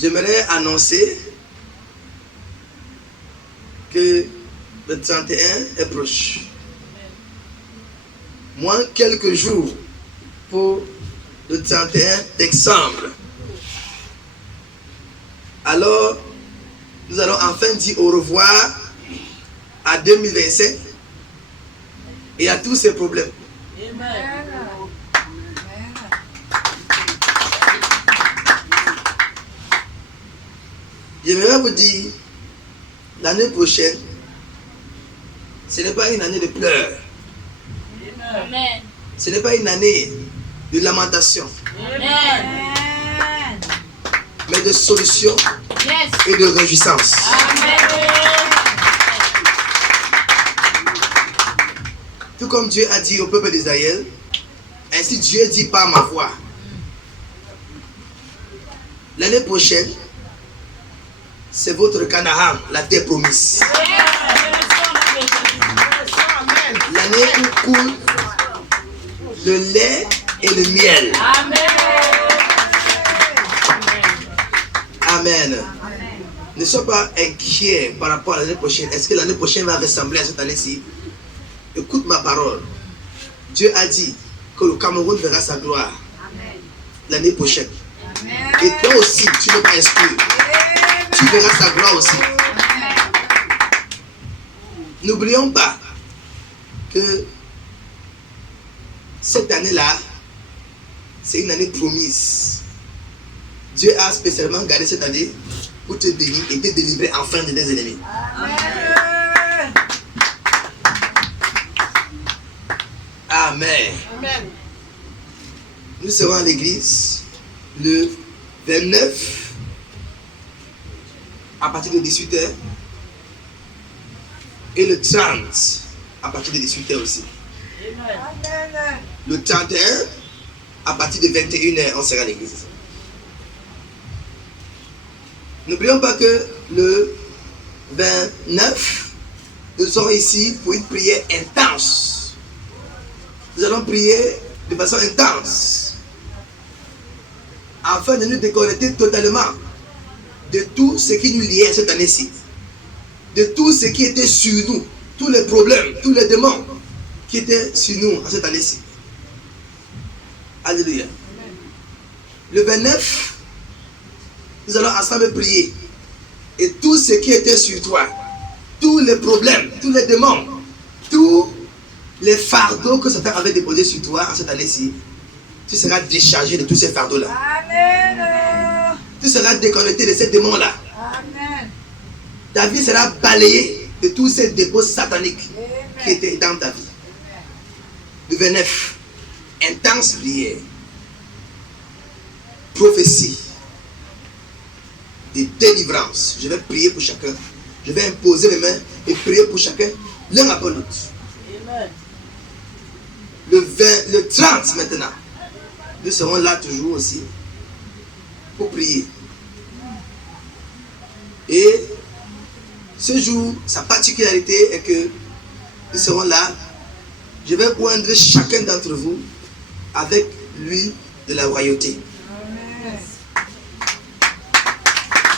j'aimerais annoncer que le 31 est proche. Moins quelques jours pour le 31 décembre. Alors, nous allons enfin dire au revoir à 2025 et à tous ces problèmes. Amen. J'aimerais vous dire, l'année prochaine, ce n'est pas une année de pleurs. Amen. Ce n'est pas une année de lamentation, Amen. mais de solutions Yes. et de réjouissance. Amen. Tout comme Dieu a dit au peuple d'Israël, ainsi Dieu dit par ma voix. L'année prochaine, c'est votre Canaan, la terre promise. L'année où coule le lait et le miel. Amen. Amen. Ne sois pas inquiet par rapport à l'année prochaine. Est-ce que l'année prochaine va ressembler à cette année-ci? Écoute ma parole. Dieu a dit que le Cameroun verra sa gloire l'année prochaine. Et toi aussi, tu ne peux pas exclure. Tu verras sa gloire aussi. N'oublions pas que cette année-là, c'est une année promise. Dieu a spécialement gardé cette année pour te bénir et te délivrer enfin de tes ennemis. Amen. Amen. Nous serons à l'église le 29 à partir de 18h et le 30 à partir de 18h aussi. Le 31 à partir de 21h, on sera à l'église. N'oublions pas que le 29, nous serons ici pour une prière intense. Nous allons prier de façon intense afin de nous déconnecter totalement de tout ce qui nous liait cette année-ci, de tout ce qui était sur nous, tous les problèmes, tous les démons qui étaient sur nous en cette année-ci. Alléluia. Le 29, nous allons ensemble prier. Et tout ce qui était sur toi, tous les problèmes, tous les démons, tous les fardeaux que Satan avait déposés sur toi en cette année-ci, tu seras déchargé de tous ces fardeaux-là. Amen. Tu seras déconnecté de ces démons-là. Amen. Ta vie sera balayée de tous ces dépôts sataniques qui étaient dans ta vie. Le 29, intense prière, prophétie et délivrance. Je vais prier pour chacun. Je vais imposer mes mains et prier pour chacun, l'un après l'autre. Le 30 maintenant, nous serons là toujours aussi pour prier. Et ce jour, sa particularité est que nous serons là. Je vais oindre chacun d'entre vous avec l'huile de la royauté. Amen.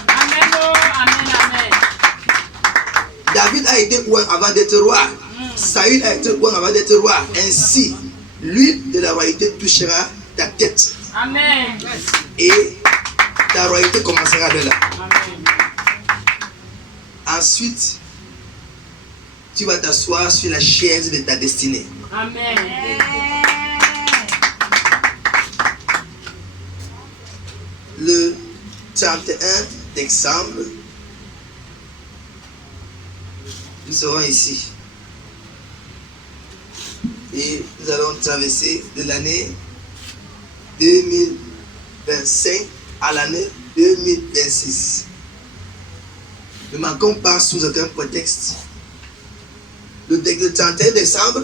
Amen. Amen. David a été oint avant d'être roi. Saül a été oint avant d'être roi. Ainsi, l'huile de la royauté touchera ta tête. Amen. Et ta royauté commencera de là. Amen. Ensuite, tu vas t'asseoir sur la chaise de ta destinée. Amen. Le 31 décembre, nous serons ici. Et nous allons traverser de l'année 2025 à l'année 2026. Ne manquons pas sous aucun prétexte. Le 31 décembre,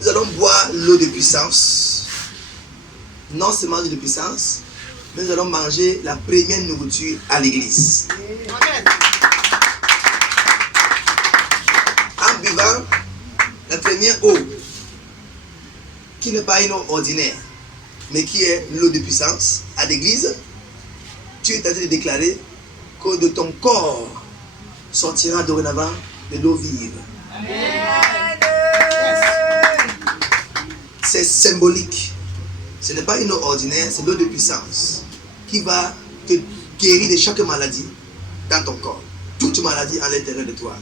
nous allons boire l'eau de puissance. Non seulement l'eau de puissance, mais nous allons manger la première nourriture à l'église. Amen. En buvant la première eau, qui n'est pas une eau ordinaire, mais qui est l'eau de puissance à l'église, tu es en train de déclarer que de ton corps sortira dorénavant de l'eau vive. C'est symbolique. Ce n'est pas une eau ordinaire, c'est l'eau de puissance qui va te guérir de chaque maladie dans ton corps. Toute maladie à l'intérieur de toi.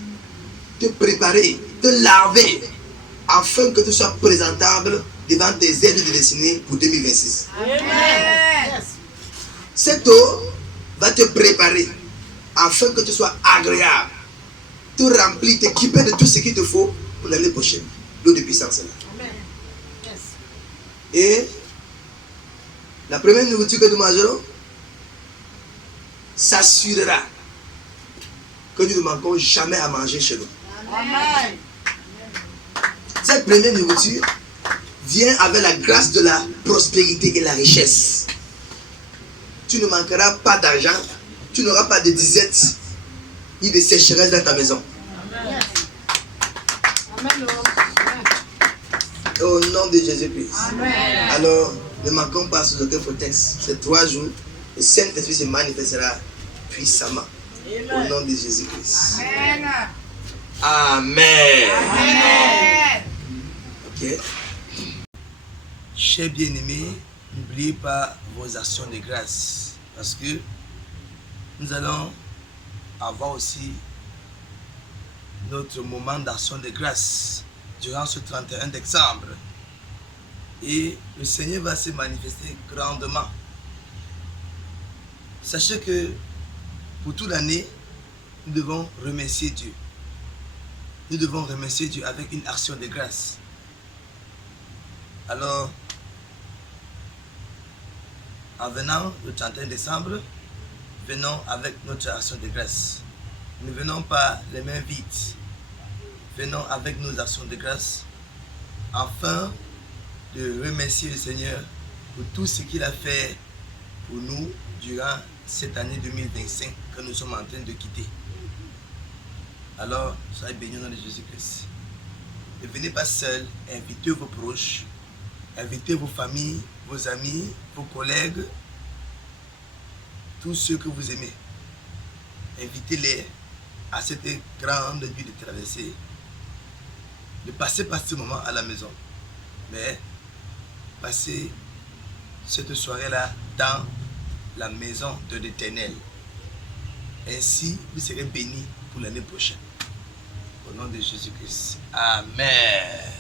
Te préparer, te laver, afin que tu sois présentable devant tes aides de destinée pour 2026. Amen. Cette eau va te préparer afin que tu sois agréable, te remplir, t'équiper de tout ce qu'il te faut pour l'année prochaine. L'eau de puissance est là. Amen. Yes. Et la première nourriture que nous mangerons s'assurera que nous ne manquons jamais à manger chez nous. Amen. Cette première nourriture vient avec la grâce de la prospérité et la richesse. Tu ne manqueras pas d'argent, tu n'auras pas de disette ni de sécheresse dans ta maison. Amen. Amen. Au nom de Jésus-Christ. Amen. Alors, ne manquons pas sous aucun prétexte. Ces 3 jours, le Saint-Esprit se manifestera puissamment. Au nom de Jésus-Christ. Amen. Amen. Amen. Ok. Chers bien-aimés, n'oubliez pas vos actions de grâce. Parce que nous allons avoir aussi notre moment d'action de grâce durant ce 31 décembre. Et le Seigneur va se manifester grandement. Sachez que pour toute l'année, nous devons remercier Dieu. Nous devons remercier Dieu avec une action de grâce. Alors, en venant le 31 décembre, venons avec notre action de grâce. Ne venons pas les mains vides. Venons avec nos actions de grâce afin de remercier le Seigneur pour tout ce qu'il a fait pour nous durant cette année 2025 que nous sommes en train de quitter. Alors, soyez bénis au nom de Jésus-Christ. Ne venez pas seul, invitez vos proches, invitez vos familles, vos amis, vos collègues, tous ceux que vous aimez. Invitez-les à cette grande nuit de traversée. Ne passez pas ce moment à la maison, mais passez cette soirée-là dans la maison de l'Éternel. Ainsi, vous serez bénis pour l'année prochaine. Au nom de Jésus-Christ. Amen.